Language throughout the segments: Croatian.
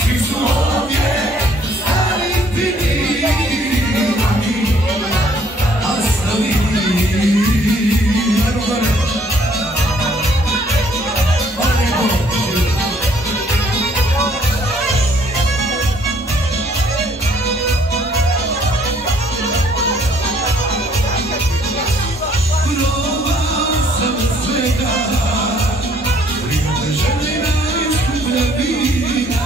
svi su ovdje stari pinirani, a stavi ajmo gore. Želim najskuplja vina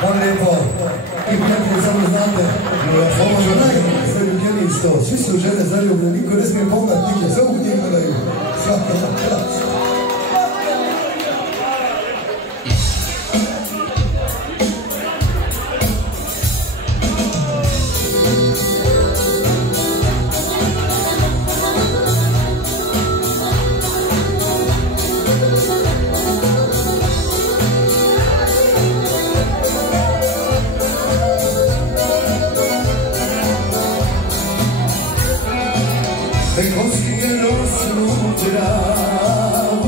Hvala lijepo. I prijatelji, samo znate, ovo je najbolje isto. Svi su žene zaljubne, niko ne smije pogledati nigdje, samo u njih gledaju. Svaka čast. travu,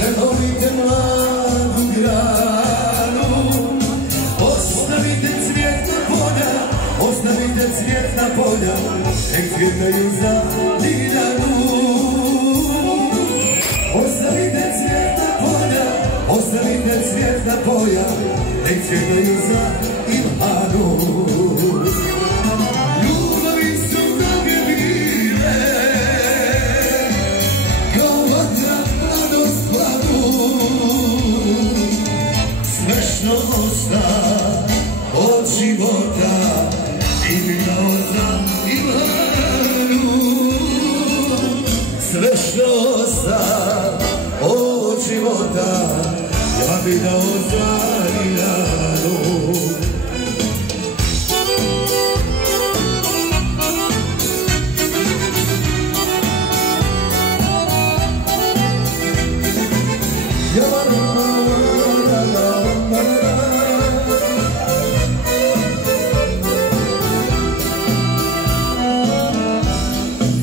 ne volite mladu granu. Ostavite cvijet na polja, ostavite cvijet na polja, nek cvjetaju za Ljiljanu. Ostavite cvijet na polja, ostavite cvijet na polja, nek cvjetaju za Ilhanu. Ljubavi su mnoge bile, kao vatra mladost planu. Sve što osta od života i vidao za Ilhanu. Sve što osta od života ja bi dao za Ljiljanu.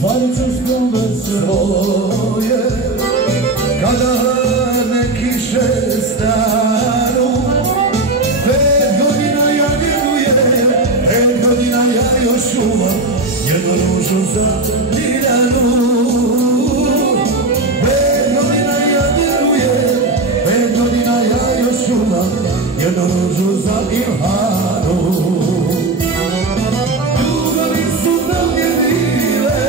Valčeš ljube svoje, kada ne kiše stanu. 5 godina ja njegujem, 5 godina ja još čuvam jednu ružu za Ljiljanu. 5 godina ja njegujem, 5 godina ja još čuvam jednu ružu za Ilhanu. Ljubavi su mnoge bile,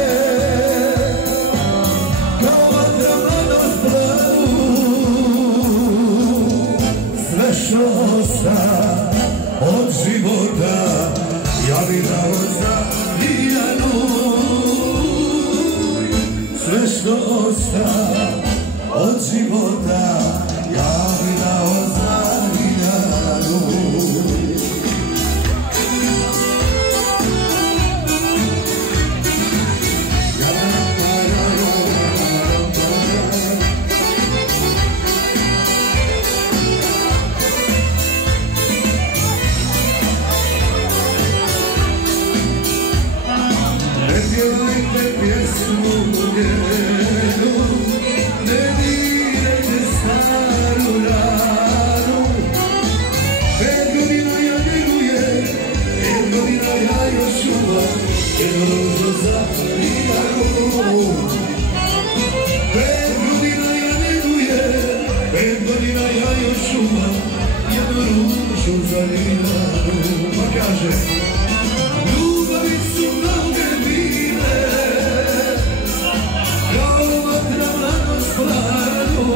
kao vatra mladost planu. Sve što osta od života ja bi dao za Ljiljanu. Sve što osta od života ja bi dao za Ljiljanu. Ne pjevajte pjesmu njenu, ne dirajte staru ranu. 5 godina ja njegujem, 5 godina ja još čuvam jednu ružu za Ljiljanu. 5 godina ja njegujem, 5 godina ja još čuvam jednu ružu za Ljiljanu. Pa kaže, ljubavi su mnoge bile, kao vatra mladost planu.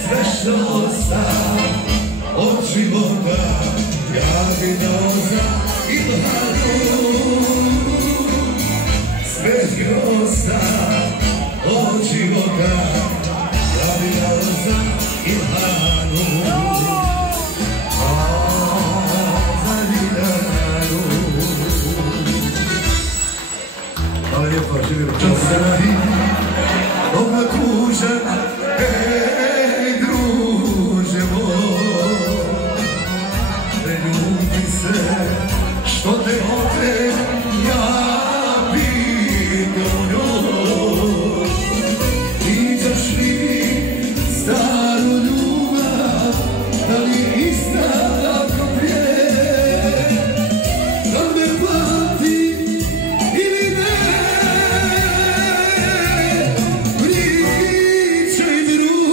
Sve što osta od života ja bi dao za Ilhanu. Sve što osta od života ja bi dao za Ilhanu. Hvala lijepo, živjeli. Čas se radi, odmah tužan, druže moj. Ne ljubi se, što te opet ja pitam njoj. Iđaš li staru ljubav, da li ista tako prije? Da me pamti ili ne? Pričaj druže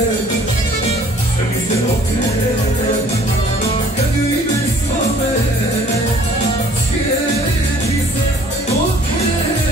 sve mi se okrene, kad ju ime spomene, svijet mi se okrene.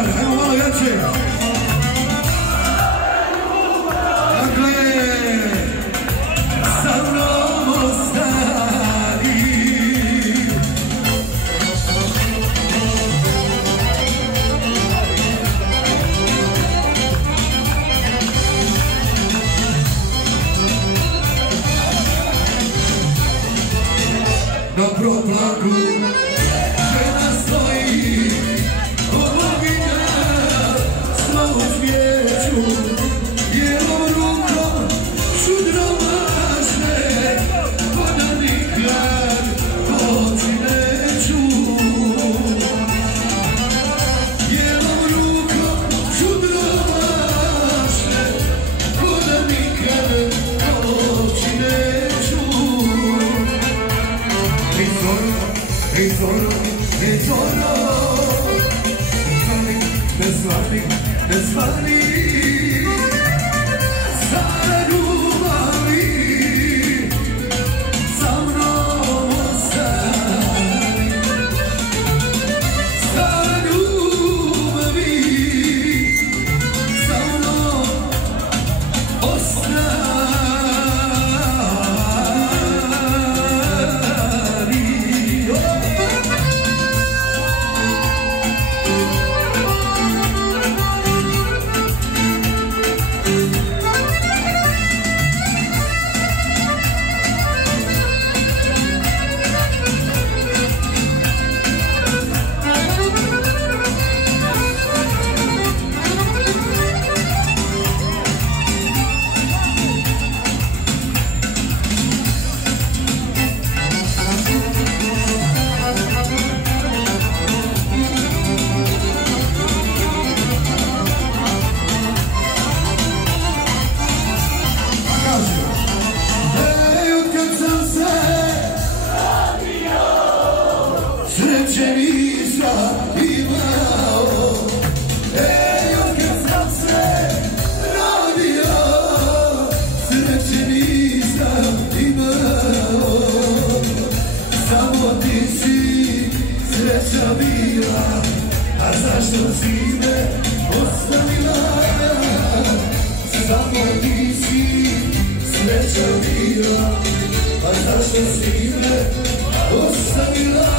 kaže, ajmo malo jače. Dakle, sa mnom ostani. Na proplaku žena stoji, obogina sva u cvijeću, jednom rukom šudro maše, ona nikad poći neću. Jednom rukom šudro maše, ona nikad poći neću. Ritorno, ne zvani, stara ljubavi, sa mnom ostani. Stara ljubavi, sa mnom ostani. Sreće nisam imao, od kad sam se rodio, sreće nisam imao, samo ti si sreća bila, a zašto si me ostavila? Samo ti si sreća bila, a zašto si me ostavila?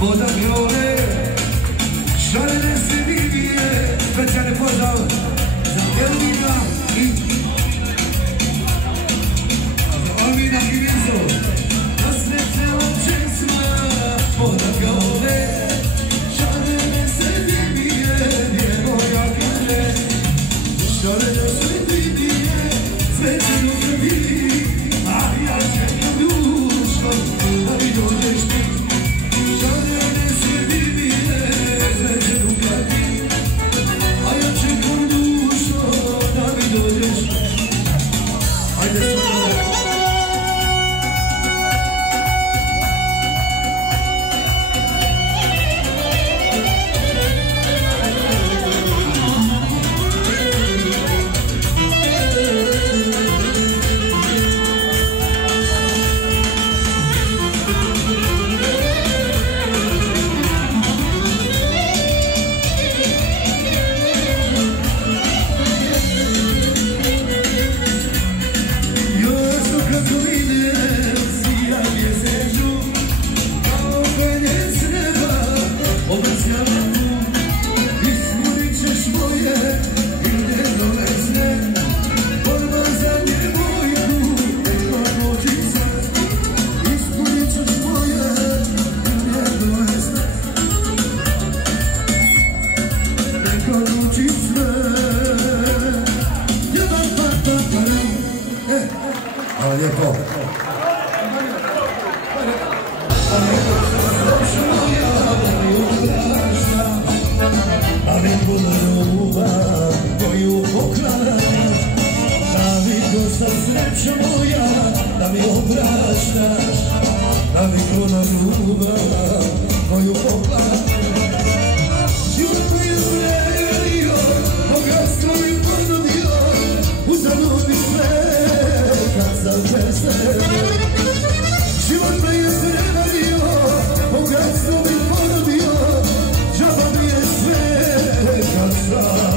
Voda vjole, šarene se vidije, specijalni pozdrav za Elvina i za Alvina i Vizo. Na sreće očesma, voda vjole, šarene se vidije, djevojake. Srećo moja, da mi opraštaš, da mi kruna ljubav moju pokladaš. Život mi je sredio, bogatstvo mi ponudio, uzalud mi sve kad sam te sredio. Život mi je sredio, bogatstvo mi ponudio, džaba mi je sve kad sam.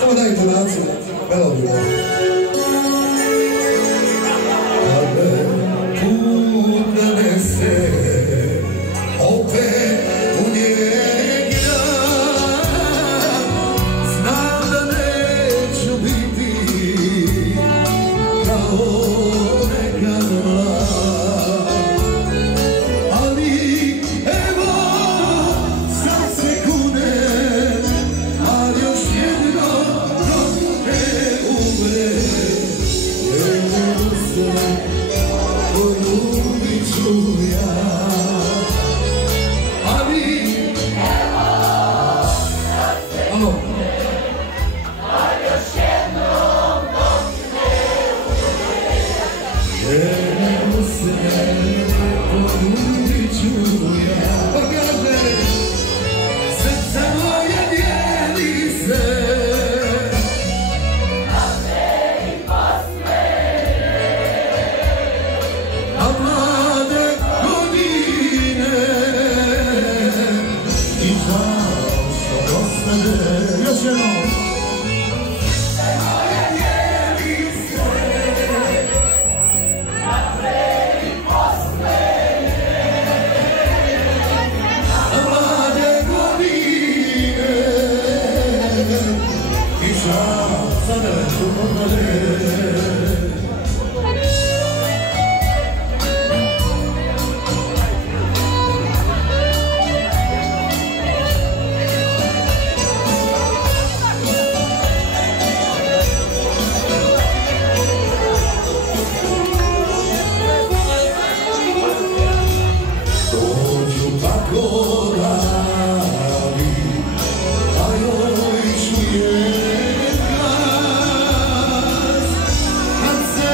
Samo daj intonaciju, melodiju. Kada put nanese, opet u njega, znam da neću biti kao nekad mlad. Ali evo sad se kunem, ali još jedno dok ne umre. Evo se poljubit ću ja, ali evo sad se kunem, ali još jednom dok ne umre. Evo se poljubit ću ja. Pa kaže, srce moje dijeli se na te i posle, a mlade godine i žal što ostane. Još jednom. Srce moje dijeli se na te i posle, a mlade godine i žal sada što ostane. Dođu tako dani, a joj čujem glas, kad se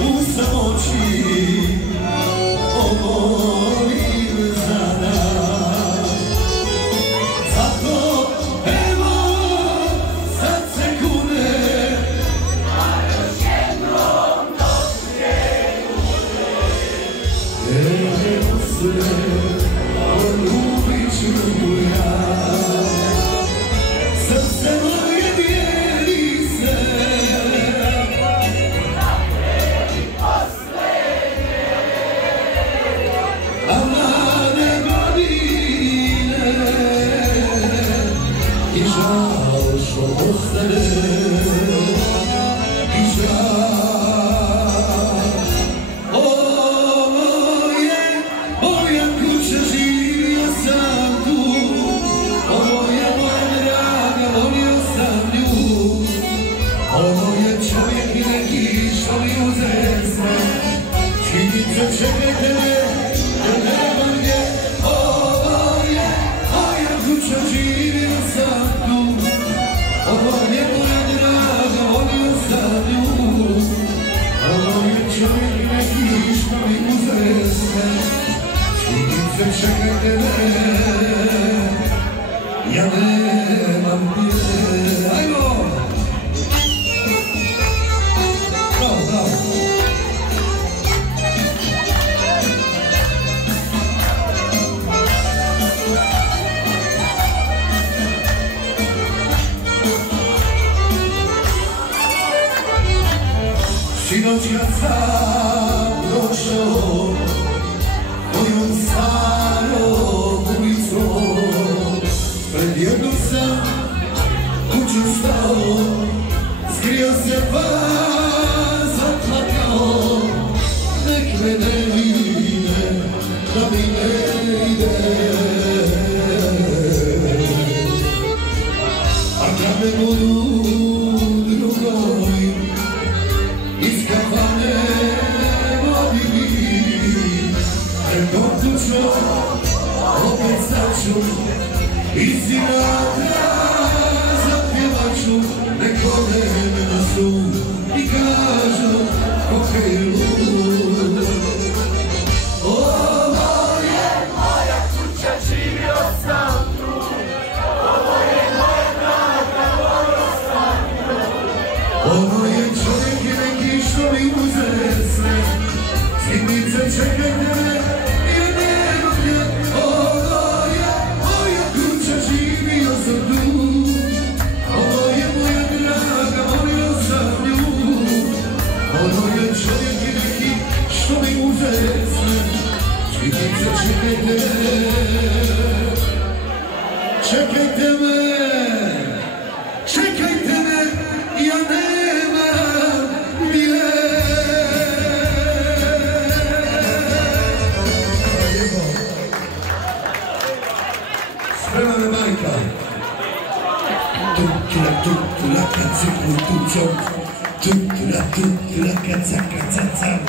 u samoći omolim za nas. Zato evo sad se kunem, a još jednom dok ne umre. Evo se poljubit ću ja, srce moje dijeli se napred i posle, a mlade godine i žal što ostane, i žal. Ovo je moja kuća, živio sam tu, ovo je moja draga, volio sam nju, ovo je čovjek neki što mi uze sve, činjice čekajte me, jer nema gdje. Ovo je moja kuća, živio sam tu, ovo je moja draga, volio sam nju, ovo je čovjek neki što mi uze sve, činjice čekajte me, ja nemam gdje. Ajmo! Bravo, bravo. Sinoć kad sam prošao mojom starom ulicom, pred jednom sam kuću stao, skrio se pa zaplakao, nek me ne vide, da mi ne ide. A kad me budu drugovi iz kafane ću, izinada zapjevat ću, nek vode me na sud i kažu koliko je lud. Ovo je moja kuća, živio sam tu, ovo je moja draga, volio sam tu. Ovo je čovjek i neki što mi uzere sve, skidnice čekajte me, ja nema gdje. Ovo je moja kuća, živio sam tu, ovo je moja draga, volio sam nju. Ovo je čovjek i neki što mi uzere sve, skidnice čekajte me, čekajte me, čekajte me, ja nemam gdje. Sprema me majka. Tutula kaciku tucom, tutula kacaka cacam.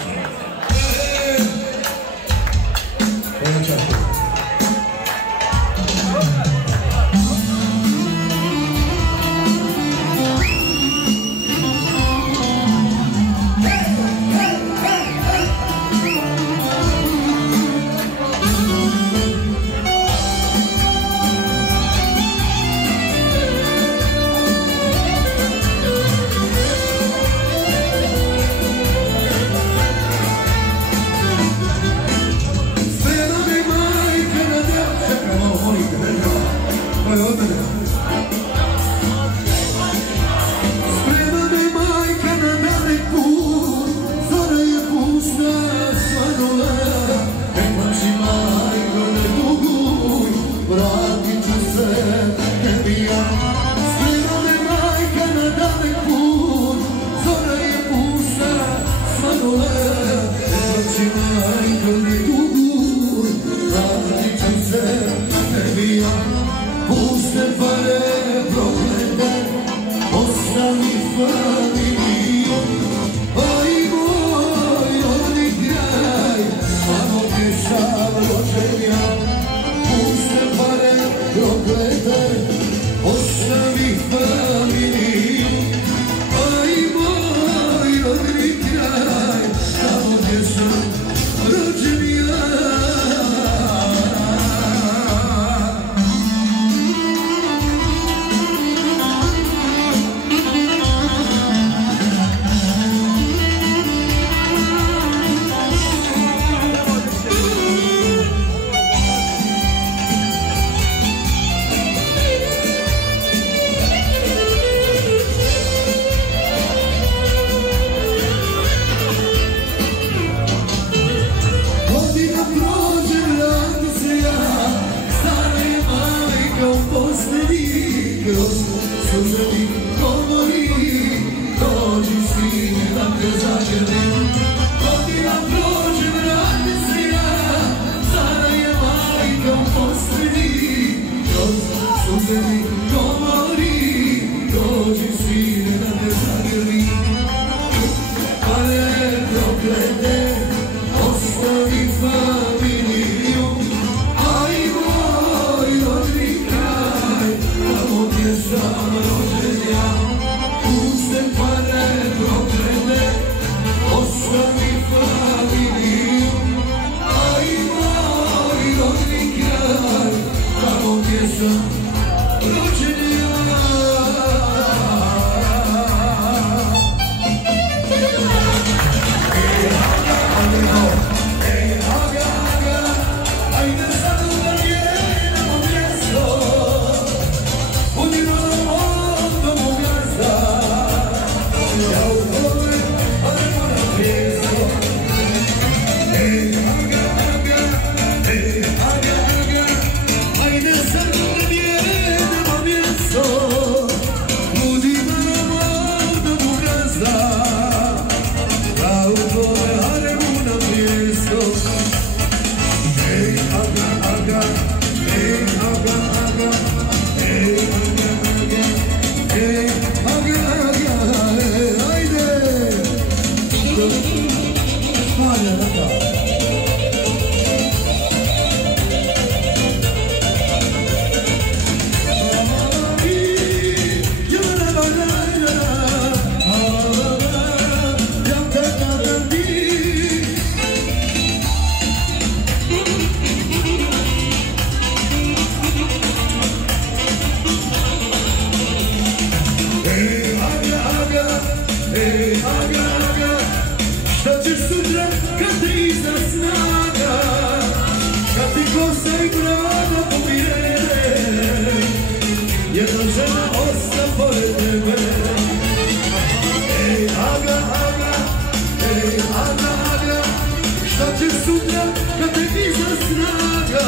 Šta će sutra kad te niza snaga,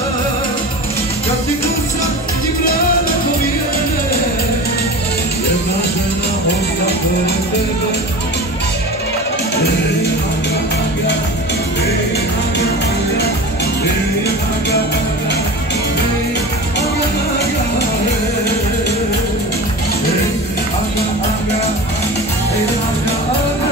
kad ti kurca ti brada pobijene, jedna žena osta pored tebe. Ej, aga, aga, ej, aga, aga, ej, aga, aga, ej, aga, aga, ej, aga, aga, ej, aga, aga,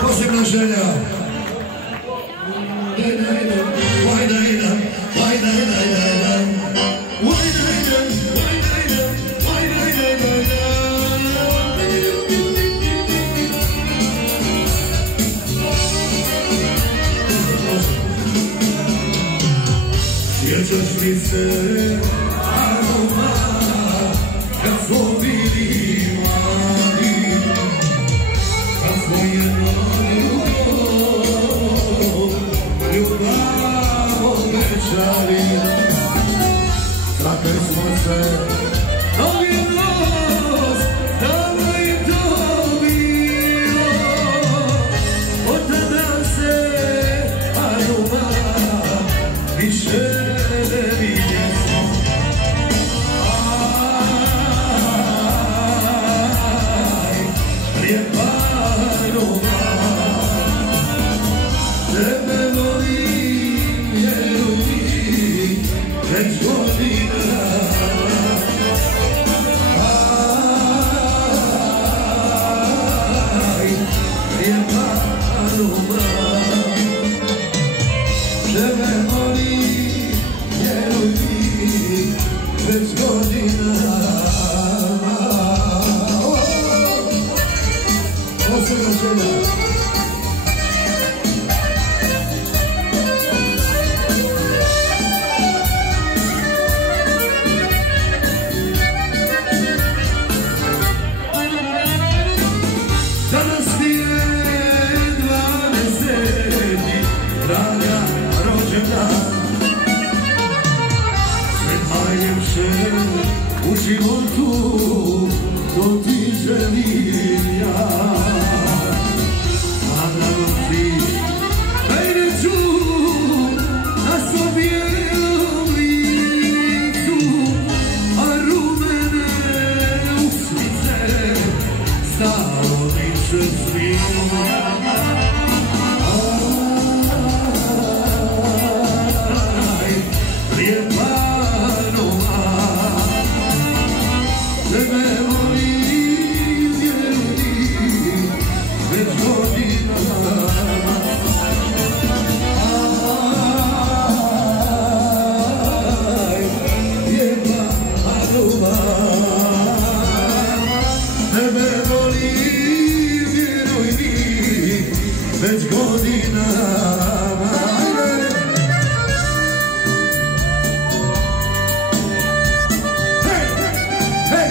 Posebna želja. Why to ti želim ja. A da noćiš mene ču na svom bijelom licu, a rumene usnice stalo niče svima. Već godinama Hej, hej, hej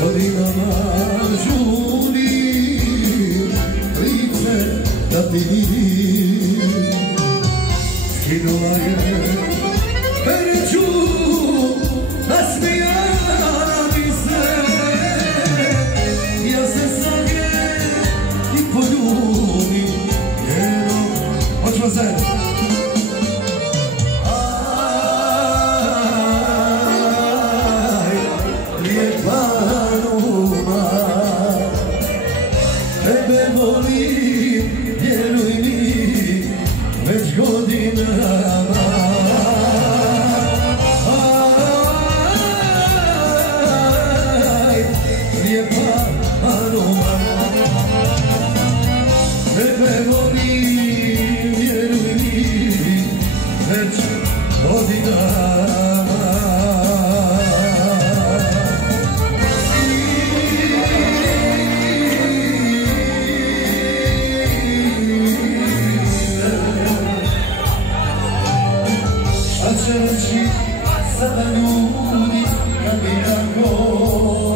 Godinama žurim lice da ti vidim. Skinula je pereću, nasmijala mi se. Ja se sagrijem i poljubim jednom. Hoćemo zajedno. Tebe volim, vjeruj mi, već godinama. Lijepa Anuma. Tebe volim, vjeruj mi, već godinama. Šta će reći sada ljudi kad mi tako